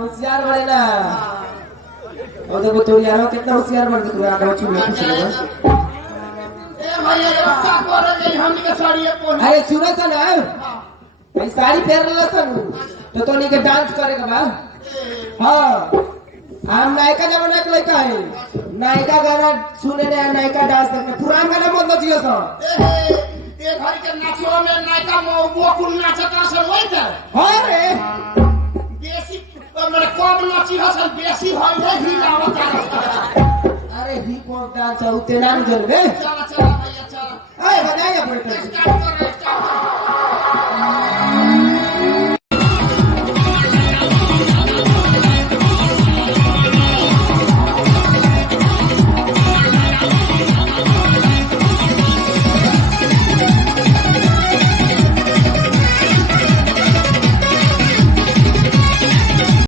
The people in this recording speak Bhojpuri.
होशियार बने ना और देखो तो यार कितना होशियार बन तू आगे छुले कुछ ए भैया रक्षा कर गई हमनी के साड़ी पोन अरे सुनो सन भाई साड़ी पहन ला सन तो नहीं के डांस करेगा बा हां हम नायका जमाना के लड़का है नायका गाना सुने ने नायका डांस करने पुराना गाना मत नचियो सन ए घर के नाचो में नायका वो कुल नाचता से होइते हां रे बेसी मेरे कम नाची हसन बेसी होय रे ही लावता अरे हिप हॉप डांस होते ना जनबे चला चला भैया चला ए बजाइए अपने